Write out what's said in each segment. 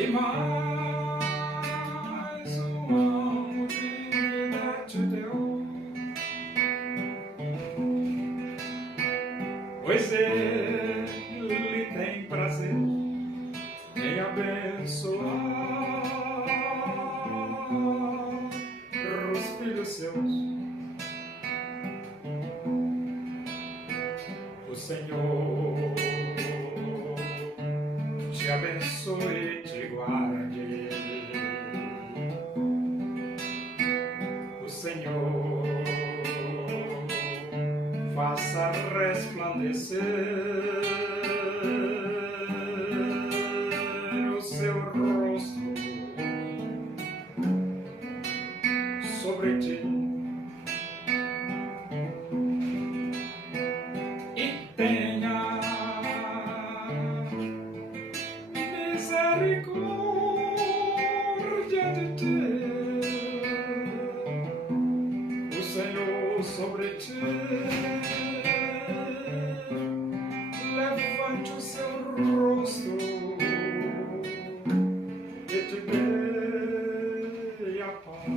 e mais um ano de vida te deu, pois ele tem prazer em abençoar os filhos seus. O Senhor te abençoe e te guarde. O Senhor faça resplandecer o seu rosto sobre ti e tenha misericórdia de ti. O Senhor sobre ti levante o seu rosto e te dê a paz.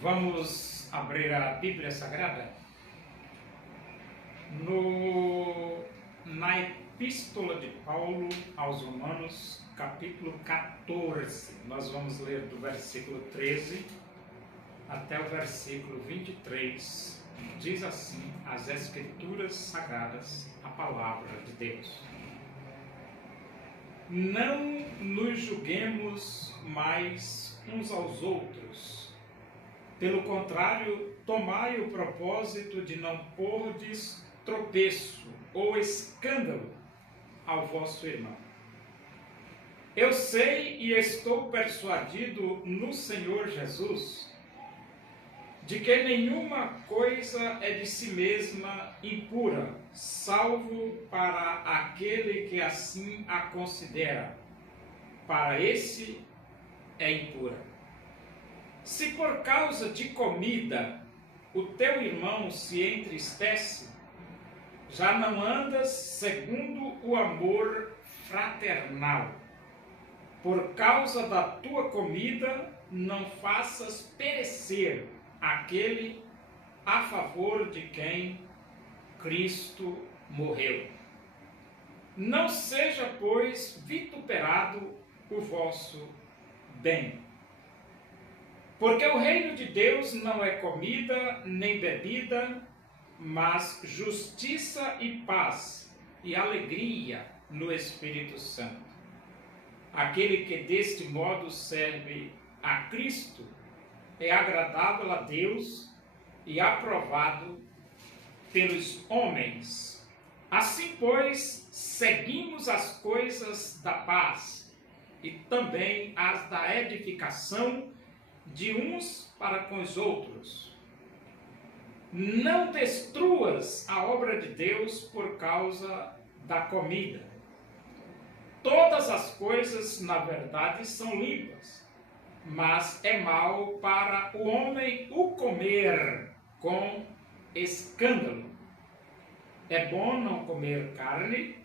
Vamos abrir a Bíblia Sagrada na Epístola de Paulo aos Romanos, capítulo 14. Nós vamos ler do versículo 13 até o versículo 23. Diz assim as Escrituras Sagradas, a palavra de Deus. Não nos julguemos mais uns aos outros. Pelo contrário, tomai o propósito de não pordes tropeço ou escândalo ao vosso irmão. Eu sei e estou persuadido no Senhor Jesus de que nenhuma coisa é de si mesma impura, salvo para aquele que assim a considera. Para esse é impura. Se por causa de comida o teu irmão se entristece, já não andas segundo o amor fraternal. Por causa da tua comida não faças perecer aquele a favor de quem Cristo morreu. Não seja, pois, vituperado o vosso bem. Porque o reino de Deus não é comida nem bebida, mas justiça e paz e alegria no Espírito Santo. Aquele que deste modo serve a Cristo é agradável a Deus e aprovado pelos homens. Assim, pois, seguimos as coisas da paz e também as da edificação de uns para com os outros. Não destruas a obra de Deus por causa da comida. Todas as coisas, na verdade, são limpas, mas é mal para o homem o comer com escândalo. É bom não comer carne,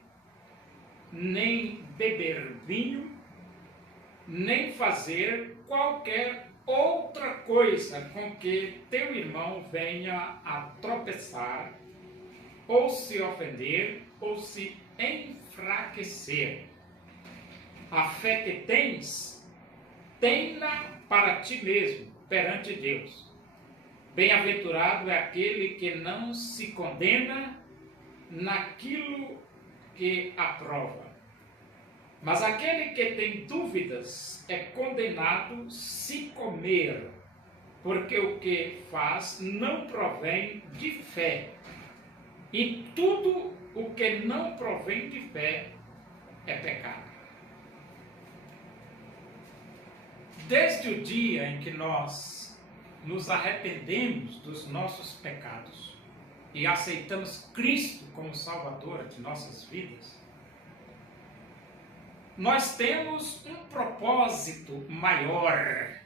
nem beber vinho, nem fazer qualquer outra coisa com que teu irmão venha a tropeçar, ou se ofender, ou se enfraquecer. A fé que tens, tem-na para ti mesmo, perante Deus. Bem-aventurado é aquele que não se condena naquilo que aprova. Mas aquele que tem dúvidas é condenado se comer, porque o que faz não provém de fé. E tudo o que não provém de fé é pecado. Desde o dia em que nós nos arrependemos dos nossos pecados e aceitamos Cristo como Salvador de nossas vidas, nós temos um propósito maior.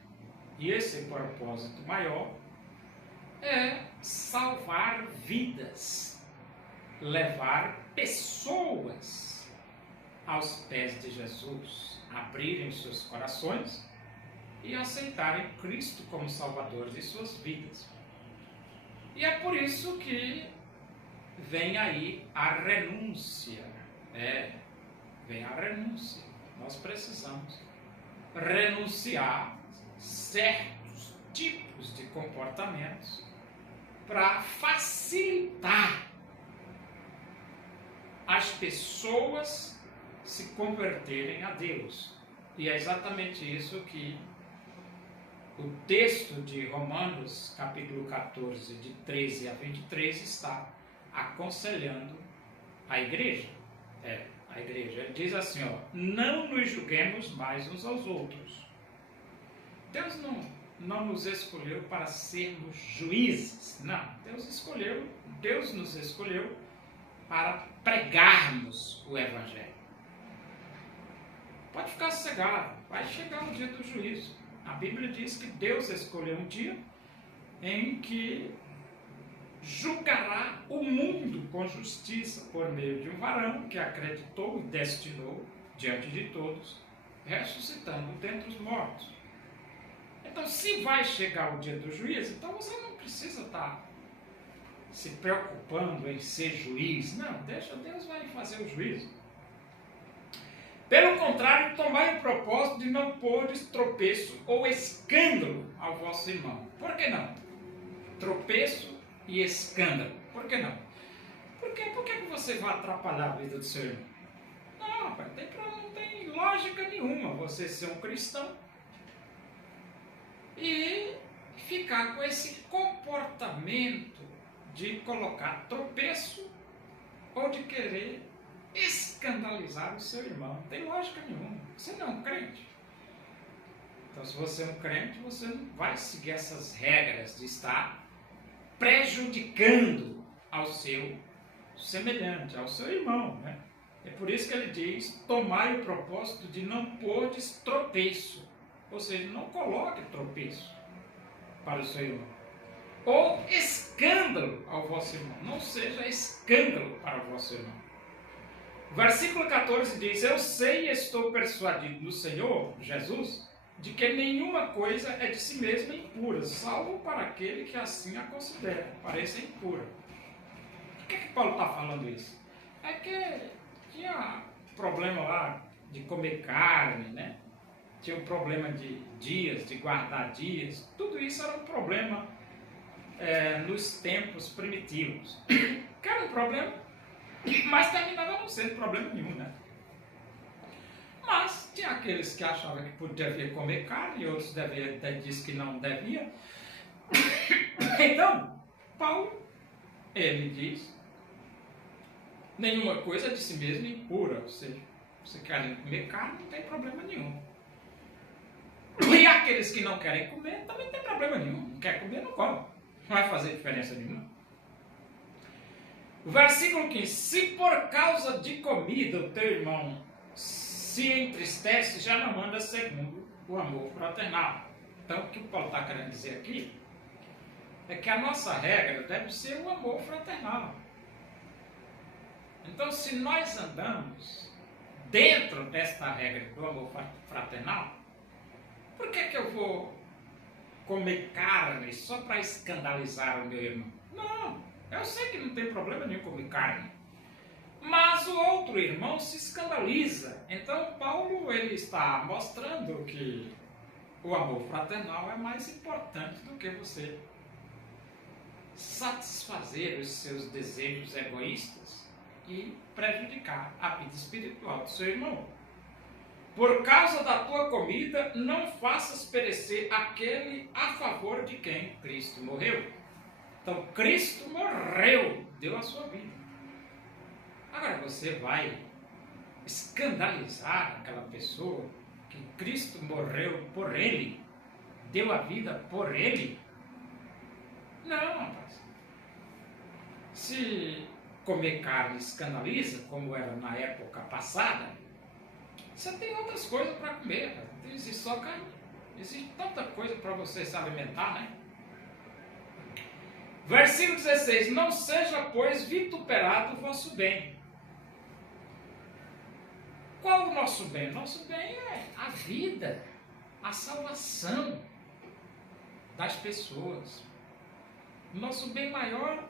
E esse propósito maior é salvar vidas, levar pessoas aos pés de Jesus, abrirem seus corações e aceitarem Cristo como Salvador de suas vidas. E é por isso que vem aí a renúncia. Vem a renúncia. Nós precisamos renunciar certos tipos de comportamentos para facilitar as pessoas se converterem a Deus. E é exatamente isso que o texto de Romanos, capítulo 14, de 13 a 23, está aconselhando a igreja. A igreja. Ele diz assim, não nos julguemos mais uns aos outros. Deus não nos escolheu para sermos juízes. Não. Deus nos escolheu para pregarmos o Evangelho. Pode ficar sossegado, vai chegar o dia do juízo. A Bíblia diz que Deus escolheu um dia em que julgará o mundo com justiça por meio de um varão que acreditou e destinou diante de todos, ressuscitando dentre os mortos. Então, se vai chegar o dia do juízo, então você não precisa estar se preocupando em ser juiz. Não, deixa, Deus vai fazer o juízo. Pelo contrário, tomai o propósito de não pôr tropeço ou escândalo ao vosso irmão. Por que não? Tropeço e escândalo. Por que não? Por que você vai atrapalhar a vida do seu irmão? Não, rapaz, não tem lógica nenhuma você ser um cristão e ficar com esse comportamento de colocar tropeço ou de querer escandalizar o seu irmão. Não tem lógica nenhuma. Você não é um crente. Então, se você é um crente, você não vai seguir essas regras de estar prejudicando ao seu semelhante, ao seu irmão, né? É por isso que ele diz, tomai o propósito de não pôr tropeço. Ou seja, não coloque tropeço para o seu irmão. Ou escândalo ao vosso irmão. Não seja escândalo para o vosso irmão. Versículo 14 diz, eu sei e estou persuadido no Senhor, Jesus, de que nenhuma coisa é de si mesma impura, salvo para aquele que assim a considera, pareça impura. Por que Paulo está falando isso? É que tinha problema lá de comer carne, né? Tinha um problema de dias, de guardar dias. Tudo isso era um problema nos tempos primitivos. Que era um problema, mas terminava não sendo problema nenhum, né? Mas tinha aqueles que achavam que devia comer carne, e outros disse que não devia. Então, Paulo, ele diz, nenhuma coisa de si mesma impura, ou seja, você quer comer carne, não tem problema nenhum. E aqueles que não querem comer, também não tem problema nenhum. Não quer comer, não come. Não vai fazer diferença nenhuma. Versículo 15. Se por causa de comida o teu irmão se entristece, já não anda segundo o amor fraternal. Então, o que o Paulo está querendo dizer aqui é que a nossa regra deve ser o amor fraternal. Então, se nós andamos dentro desta regra do amor fraternal, por que eu vou comer carne só para escandalizar o meu irmão? Não, eu sei que não tem problema nenhum comer carne. Mas o outro irmão se escandaliza. Então, Paulo ele está mostrando que o amor fraternal é mais importante do que você satisfazer os seus desejos egoístas e prejudicar a vida espiritual do seu irmão. Por causa da tua comida, não faças perecer aquele a favor de quem Cristo morreu. Então, Cristo morreu, deu a sua vida. Agora, você vai escandalizar aquela pessoa que Cristo morreu por ele, deu a vida por ele? Não, rapaz. Se comer carne escandaliza, como era na época passada, Você tem outras coisas para comer, cara. Não existe só carne. Existe tanta coisa para você se alimentar, né? Versículo 16: não seja, pois, vituperado o vosso bem. Qual o nosso bem? Nosso bem é a vida, a salvação das pessoas. Nosso bem maior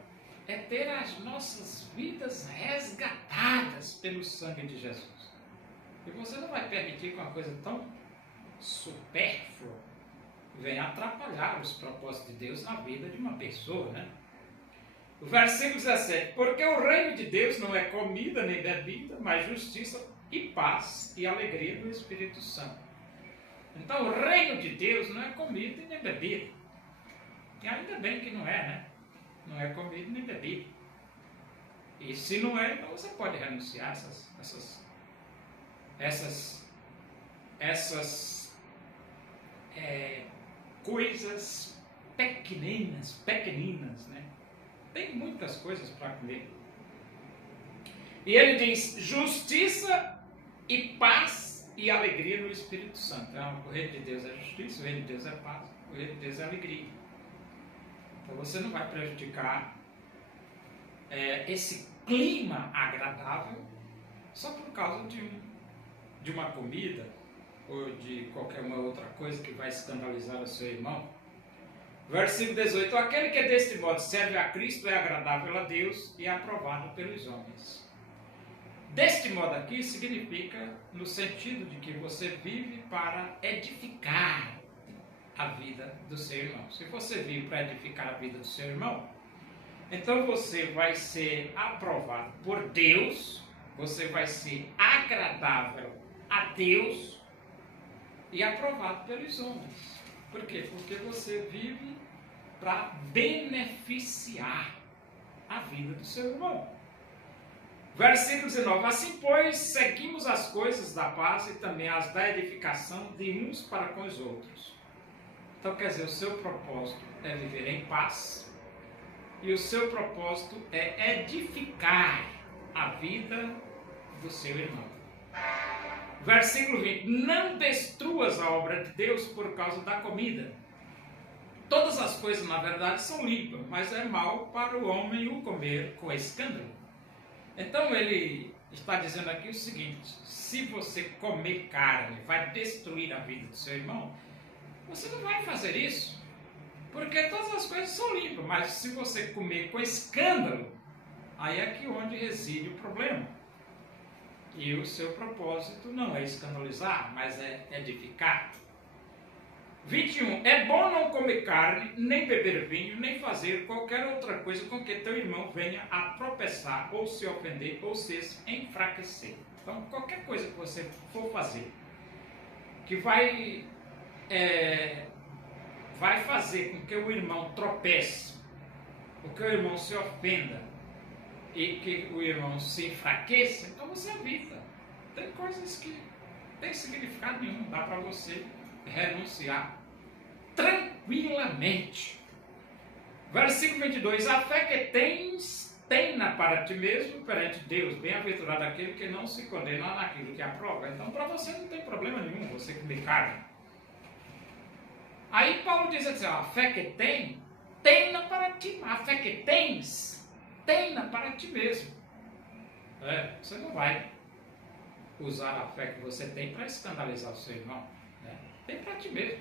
é ter as nossas vidas resgatadas pelo sangue de Jesus. E você não vai permitir que uma coisa tão supérflua venha atrapalhar os propósitos de Deus na vida de uma pessoa, né? O versículo 17: porque o reino de Deus não é comida nem bebida, mas justiça e paz e alegria do Espírito Santo. Então o reino de Deus não é comida nem bebida. E ainda bem que não é, né? Não é comida nem bebida. E se não é, então você pode renunciar a essas coisas pequeninas, né? Tem muitas coisas para comer. E ele diz: justiça e paz e alegria no Espírito Santo. Então, o reino de Deus é justiça, o reino de Deus é paz, o reino de Deus é alegria. Então você não vai prejudicar esse clima agradável só por causa de uma comida ou de qualquer uma outra coisa que vai escandalizar o seu irmão. Versículo 18: aquele que deste modo serve a Cristo é agradável a Deus e aprovado pelos homens. Deste modo aqui significa no sentido de que você vive para edificar a vida do seu irmão. Se você vive para edificar a vida do seu irmão, então você vai ser aprovado por Deus, você vai ser agradável a Deus e aprovado pelos homens. Por quê? Porque você vive para beneficiar a vida do seu irmão. Versículo 19: assim, pois, seguimos as coisas da paz e também as da edificação de uns para com os outros. Então, quer dizer, o seu propósito é viver em paz e o seu propósito é edificar a vida do seu irmão. Versículo 20: não destruas a obra de Deus por causa da comida. Todas as coisas, na verdade, são limpas, mas é mal para o homem o comer com escândalo. Então ele está dizendo aqui o seguinte: se você comer carne vai destruir a vida do seu irmão, você não vai fazer isso, porque todas as coisas são limpas, mas se você comer com escândalo, aí é que onde reside o problema. E o seu propósito não é escandalizar, mas é edificar. 21: é bom não comer carne, nem beber vinho, nem fazer qualquer outra coisa com que teu irmão venha a tropeçar, ou se ofender, ou se enfraquecer. Então, qualquer coisa que você for fazer, que vai fazer com que o irmão tropece, com que o irmão se ofenda, e que o irmão se enfraqueça, então você evita. Tem coisas que não tem significado nenhum, dá para você renunciar tranquilamente. Versículo 22: a fé que tens, tenha para ti mesmo perante Deus. Bem-aventurado aquele que não se condena naquilo que aprova. Então, para você não tem problema nenhum você comer carne. Aí Paulo diz assim: a fé que tem, tenha para ti. A fé que tens, tenha para ti mesmo. Você não vai usar a fé que você tem para escandalizar o seu irmão, né? Tem para ti mesmo.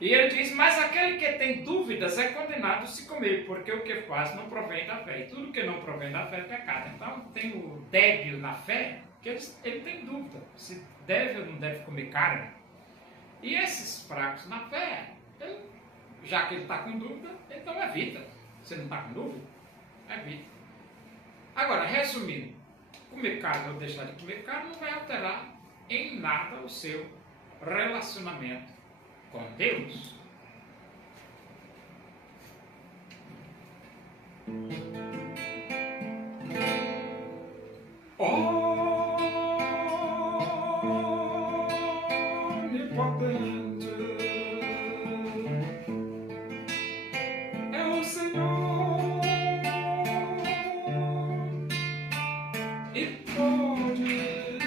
E ele diz: mas aquele que tem dúvidas é condenado se comer, porque o que faz não provém da fé, e tudo que não provém da fé é pecado. Então tem o débil na fé, que ele tem dúvida se deve ou não deve comer carne. E esses fracos na fé, já que ele está com dúvida, então evita. Você não está com dúvida? Evita. Agora, resumindo, comer carne ou deixar de comer carne não vai alterar em nada o seu relacionamento com Deus. Onipotente é o Senhor e pode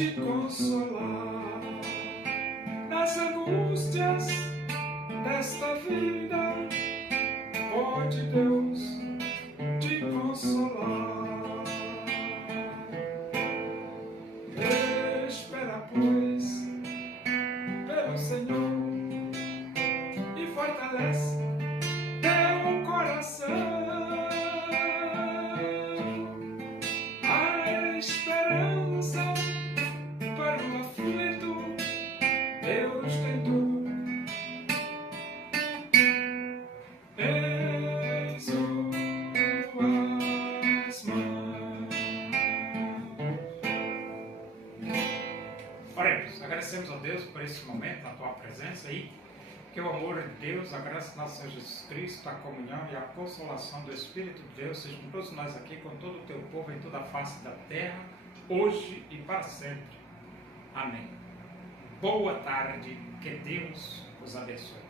te consolar nas angústias desta vida. Pode Deus te consolar. Espera, pois, pelo Senhor e fortalece teu coração. A esperança para o aflito, Deus tem tudo em suas mãos. Oremos, agradecemos a Deus por esse momento, a tua presença aí. Que o amor de Deus, a graça do nosso Senhor Jesus Cristo, a comunhão e a consolação do Espírito de Deus sejam com todos nós aqui, com todo o teu povo em toda a face da terra, hoje e para sempre. Amém. Boa tarde, que Deus os abençoe.